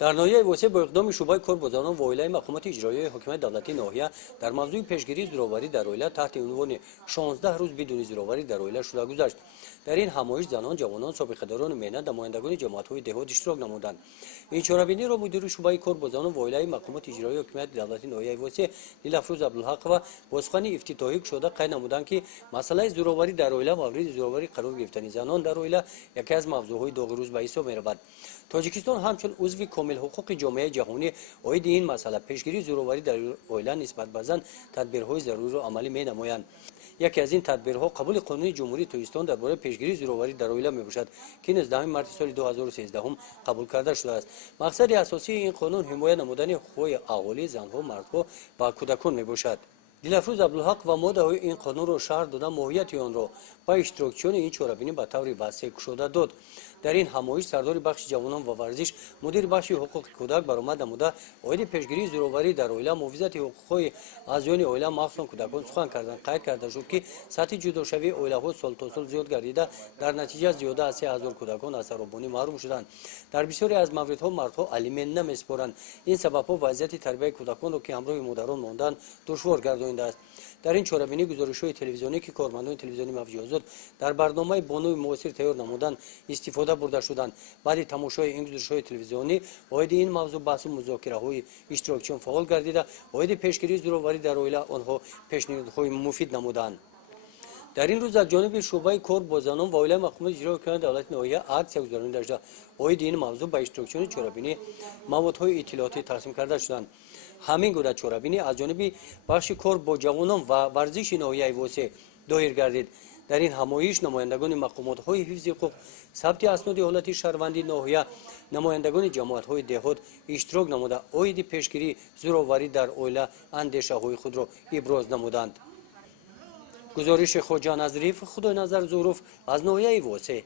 در ناحیه وسیع با اقدام شعبه کارگزاران و اوایل مقامات اجرایی حکومت دولتی ناحیه در موضوع پیشگیری زورواری در اوایل تحت عنوان 16 روز بدون زورواری در اوایل شده گذشت. در این همایش زنان، جوانان، سابقه‌داران مهنت، نمایندگان جماعت‌های دهات اشتراک نمودند. این چورابینی را مدیر شعبه کارگزاران و اوایل مقامات اجرایی حکومت دولتی ناحیه وسیع نیلافروز عبدالحق و بازخوان افتتاحی شده قید نمودند که مسئله زورواری در اوایل مورد زورواری قرار گرفتن زنان در اوایل یکی از موضوعهای داغ روز به حساب می‌رود. تاجیکستان همچون عضو کامل حقوق جامعه جهانی اوید این مسئله پیشگیری زورواری در اوایل نسبت به زن تدبیرهای ضروری را عملی می‌نمایند. یکی از این تدبیرها قبول قانون جمهوری تاجیکستان درباره پیشگیری زورواری در اوایل میباشد که 19 مارس سال 2013 قبول کرده شده است. مقصد اساسی این قانون حمایت نمودن حقوق اهالی زنها، مردها و کودکان میباشد. نیلافروز عبدالحق و ماده‌های این قانون را شرح داده ماهیت آن را با اشتراکچیان این چورابینی به طور وسیع گشوده داد. در این همایش سردار بخش جوانان و ورزش مدیر بخش حقوق کودک برآمد نموده اوید پیشگیری زورواری در اوایل محافظت حقوق اعضایان اوایل مخصوصا کودکان سخن کردند. قید کرده شد که سطح جداشوی اوایل‌ها سال تا سال زیاد گردیده در نتیجه زیاده از 3000 کودکان از سرابانی محروم شدند. در بسیاری از موردها مردها الیمن نمی‌سپارند. این سبب‌ها وضعیت تربیت کودکان را که همراه مادران ماندن دشوار گردانیده است. در این چورابینی گزارش‌های تلویزیونی که کارمندان تلویزیونی مفجی آزاد در برنامه بانوی معاصر تیار نمودند استفاده برده شدند. بعد تماشای این گزارش‌های تلویزیونی اوید این موضوع بحث و مذاکره‌های اشتراکچیان فعال گردیده اوید پیشگیری زورواری در اوایل آنها پیشنهادهای مفید نمودند. در این روز از جانب شعبه کار با زنان و اوایل مقامات اجرایی حکومت دولت ناحیه عکس گذارانی داشته اوید این موضوع به اشتراکچیان چورابینی موادهای اطلاعاتی تقسیم کرده شدند. همین گونه چورابینی از جانب بخش کار با جوانان و ورزش ناحیه وسیع دایر گردید. در این همایش نمایندگان مقامات‌های حفظ حقوق، ثبت اسناد حالت شهروندی ناحیه، نمایندگان جماعت‌های دهات اشتراک نموده اوید پیشگیری زورواری در اوایل اندیشه‌های خود را ابراز نمودند. گزارش خواجه نظریف خدای نظر ظروف از ناحیه وسیع.